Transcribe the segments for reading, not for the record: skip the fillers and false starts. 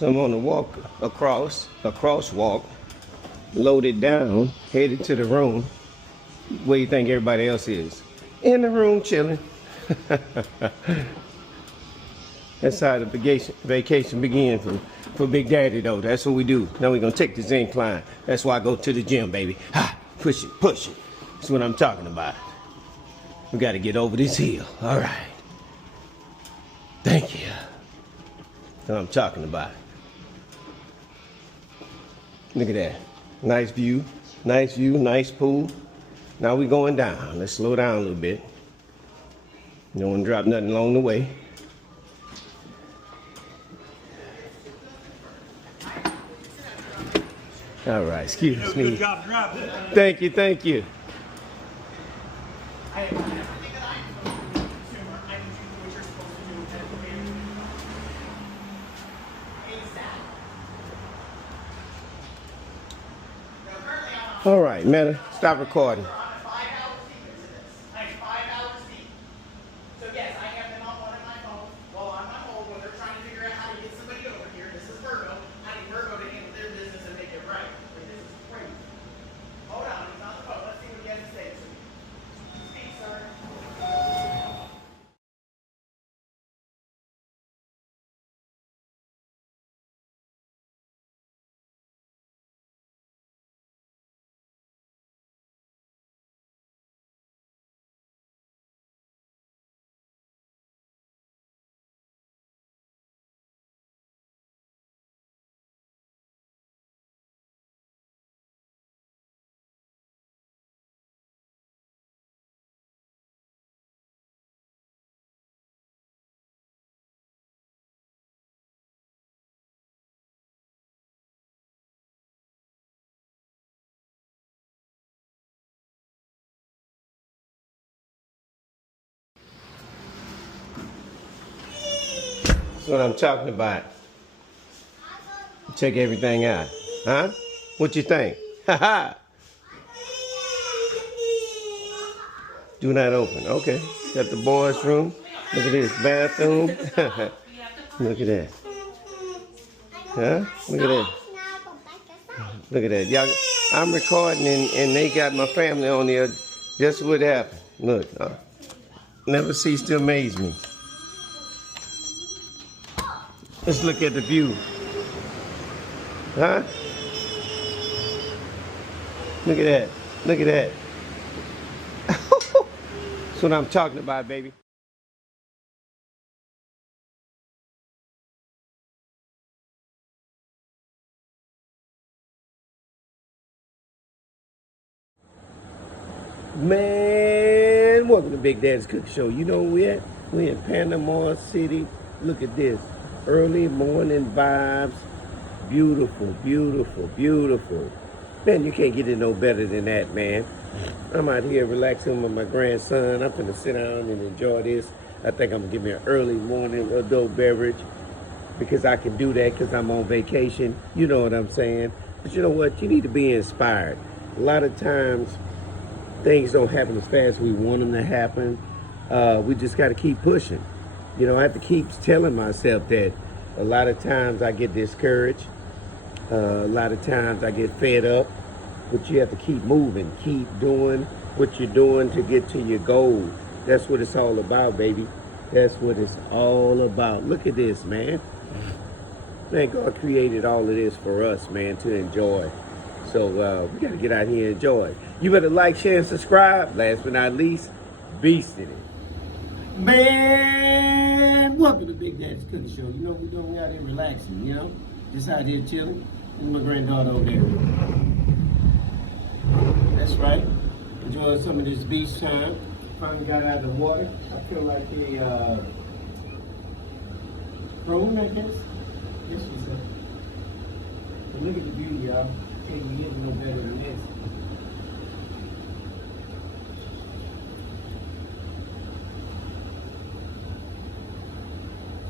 So I'm on the walk across, a crosswalk, loaded down, headed to the room. Where you think everybody else is? In the room chilling. That's how the vacation begins for Big Daddy though. That's what we do. Now we're gonna take this incline. That's why I go to the gym, baby. Ha! Push it, push it. That's what I'm talking about. We gotta get over this hill. All right. Thank you. That's what I'm talking about. Look at that. Nice view, nice pool. Now we're going down. Let's slow down a little bit. You don't want to drop nothing along the way. All right, excuse me. Good job driving. Thank you, thank you. All right, Meta, stop recording. That's what I'm talking about. Check everything out. Huh? What you think? Ha Do not open. Okay. Got the boys' room. Look at this bathroom. Look at that. Huh? Look at that. Look at that. Y'all, I'm recording and they got my family on there. Just what happened. Look. Never cease to amaze me. Let's look at the view. Huh? Look at that. Look at that. That's what I'm talking about, baby. Man, welcome to Big Daddy's Cooking Show. You know where we're at? We're in Panama City. Look at this. Early morning vibes. Beautiful, beautiful, beautiful. Man, you can't get it no better than that, man. I'm out here relaxing with my grandson. I'm gonna sit down and enjoy this. I think I'm gonna give me an early morning adult beverage because I can do that because I'm on vacation. You know what I'm saying? But you know what? You need to be inspired. A lot of times, things don't happen as fast as we want them to happen. We just got to keep pushing. You know, I have to keep telling myself that a lot of times I get discouraged. A lot of times I get fed up. But you have to keep moving, keep doing what you're doing to get to your goal. That's what it's all about, baby. That's what it's all about. Look at this, man. Man, God created all of this for us, man, to enjoy. So we got to get out here and enjoy. You better like, share, and subscribe. Last but not least, beast in it. Man, welcome to Big Daddy's Cooking Show. You know what we're doing? We're out here relaxing, you know? Just out here chilling. And my granddaughter over there. That's right. Enjoying some of this beach time. Finally got out of the water. I feel like a prone, I guess. Yes, she said. But look at the view, y'all. Can't be living no better than this.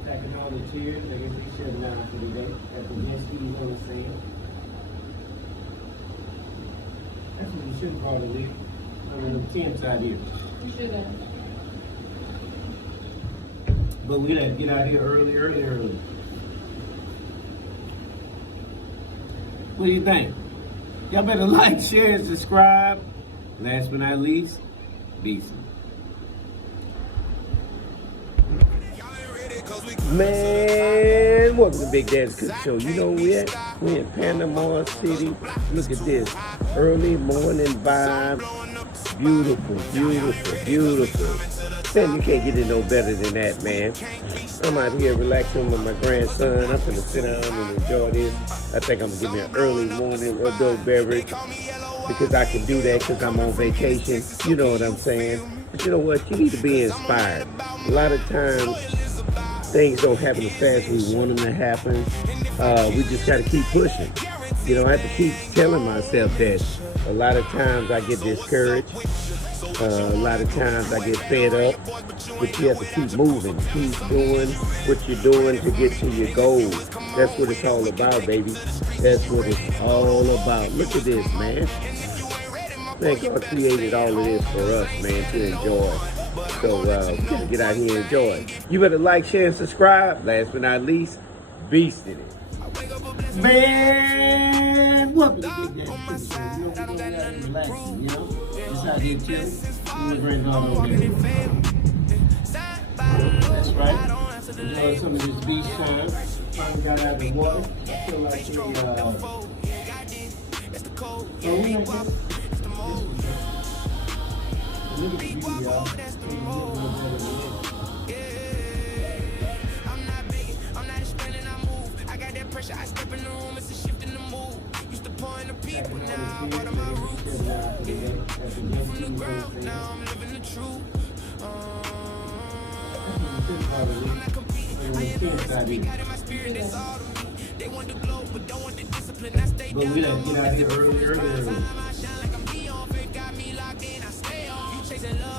Stacking all the chairs. I guess they shut down for the day. Got the jet skis on the sand. That's what you should have called it, Lee. I mean, the tents out here. You should have. But we had to get out here early. What do you think? Y'all better like, share, and subscribe. Last but not least, Beast. Man, welcome to Big Dad's Cook Show. You know where we at? We in Panama City. Look at this. Early morning vibes. Beautiful, beautiful, beautiful. Man, you can't get it no better than that, man. I'm out here relaxing with my grandson. I'm gonna sit down and enjoy this. I think I'm gonna give me an early morning adult beverage because I can do that because I'm on vacation. You know what I'm saying? But you know what? You need to be inspired. A lot of times, things don't happen as fast as we want them to happen. We just got to keep pushing. You know, I have to keep telling myself that a lot of times I get discouraged. A lot of times I get fed up. But you have to keep moving. Keep doing what you're doing to get to your goals. That's what it's all about, baby. That's what it's all about. Look at this, man. Man, God created all of this for us, man, to enjoy. So, we gotta get out here and enjoy. You better like, share, and subscribe. Last but not least, Beast in it. Man, welcome to Big Dad's Cook Show. You know, we're going out relaxing, you know? Just out here chilling. My granddaughter over there. That's right. Enjoy some of this beach time. Finally got out of the water. I feel like we, look at the view, y'all. I step in the room, it's a shift in the mood. Used to point the people, now I'm out of my room. From the ground, now I'm living the truth. I'm not competing, I am the speak out of my spirit, it's all to me. They want the glow, but don't want the discipline. I stay down. But we gotta get out here early.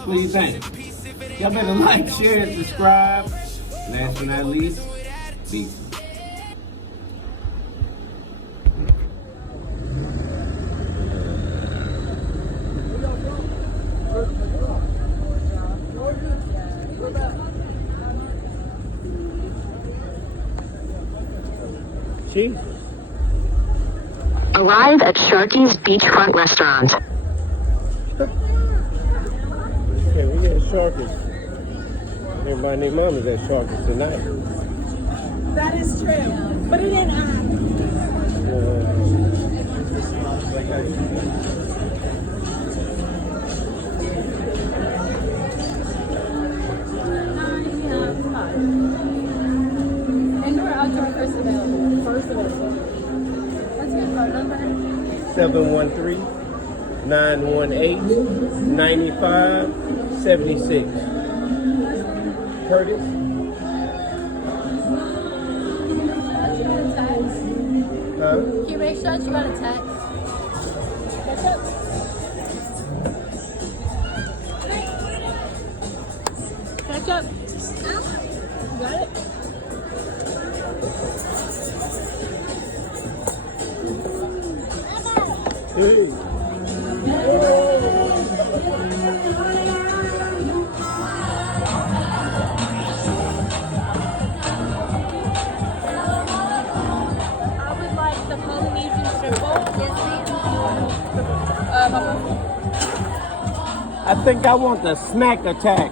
What do you think? Y'all better like, share, and subscribe. Last but not least, Beast. Jesus. Arrive at Sharky's Beachfront Restaurant. Yeah, we at Sharky's. Everybody named Mama's at Sharky's tonight. That is true. Put it in 713-918-9576. Curtis? Huh? Can you make sure that you got a text? Ketchup. You got it? Hey. I think I want the snack attack.